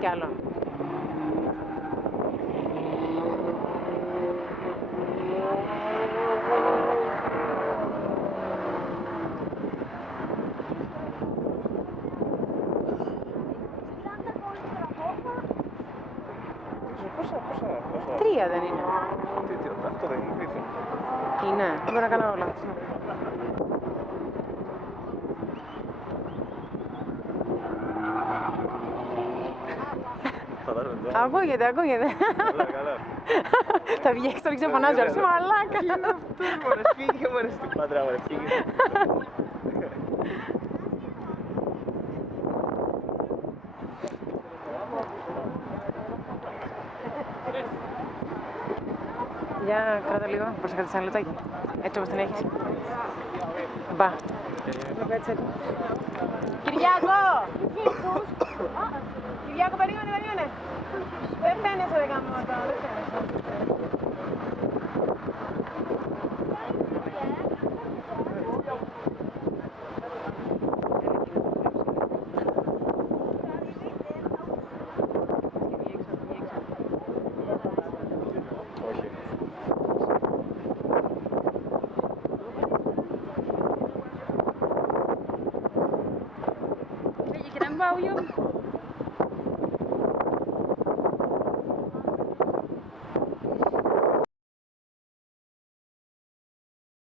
κι άλλο. Τρία δεν είναι. Αυτό δεν είναι πίσω. Είναι, δεν μπορώ να κάνω όλα. Ακούγεται, ακούγεται. Καλά. Θα βγει έξω και φωνάζει όλος, μαλάκα. Φύγε μωρέ στην πάντρα, μωρέ, φύγε. Για κράτα λίγο, προσεχάτε ένα λεπτάκι. Έτσι όπως την έχεις. Μπα. Κυριάκο! Κυριάκο, περίμενε, περίμενε. Δεν φαίνεσαι ρε γαμώτα, δεν φαίνεσαι. Weet je, ik heb hem bouwen, joh.